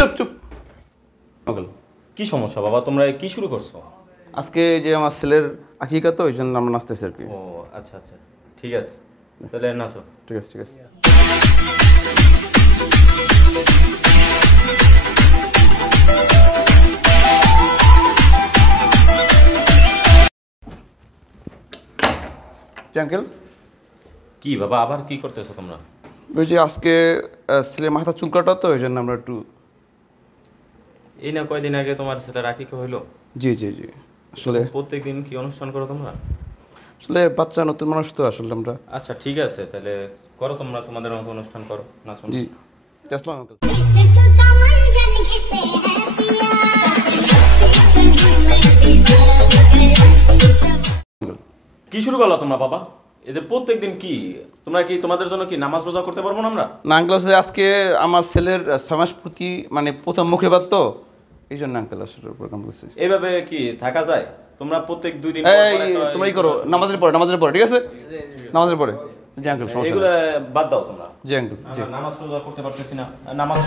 চুপ চুপ। কি সমস্যা বাবা, তোমরা কি শুরু করছো? আজকে যে আমার ছেলের আকিকা তো ওই জন্য আমরা নাচতেছি আর কি। ও আচ্ছা আচ্ছা, ঠিক আছে, তাহলে নাচো। ঠিক আছে ঠিক আছে। আঙ্কেল কি বাবা, আবার কি করতেছো তোমরা? ওই যে আজকে ছেলের মাথা চুল কাটা তো ওই জন্য আমরা একটু। এই না কয়দিন আগে তোমার ছেলে রাখিকে হইলো? জি জি জি। আসলে প্রত্যেকদিন কি অনুষ্ঠান করো তোমরা? আসলে বাচ্চা নতুন মানুষ তো আসলে আমরা। আচ্ছা ঠিক আছে, তাহলে করো তোমরা তোমাদের মতো অনুষ্ঠান করো, নাচো। জি আসসালামু আলাইকুম। इसे तो दामन जन घिसे है पिया কি শুরু করলো তোমরা বাবা? এই যে প্রত্যেকদিন কি তোমরা কি তোমাদের জন্য কি নামাজ রোজা করতে পারবো না আমরা? না আঙ্কেল আসলে আজকে আমার ছেলের 6 মাস প্রতি মানে প্রথম মুখেবার তো এই জন্য আঙ্কেল আসলে প্রোগ্রাম করছি। এইভাবে কি থাকা যায়? তোমরা প্রত্যেক 2 দিন এই তোমরা কি করো নামাজের পরে ঠিক আছে নামাজের পরে। জি আঙ্কেল সমস্যা এগুলো বাদ দাও তোমরা। জি আঙ্কেল জি। নামাজ রোজা করতে পারতেছি না, নামাজ